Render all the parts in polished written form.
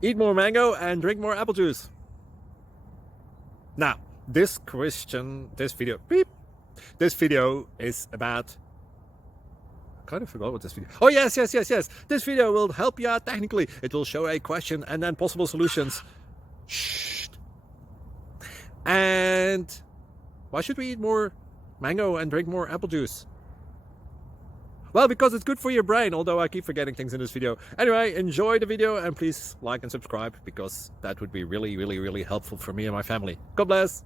Eat more mango and drink more apple juice. Now, this video is about, I kind of forgot what this video. Oh, yes. This video will help you out technically. It will show a question and then possible solutions. Shh. And why should we eat more mango and drink more apple juice? Well, because it's good for your brain, although I keep forgetting things in this video. Anyway, enjoy the video and please like and subscribe, because that would be really helpful for me and my family. God bless.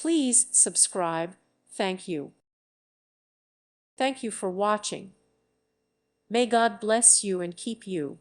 Please subscribe. Thank you. Thank you for watching. May God bless you and keep you.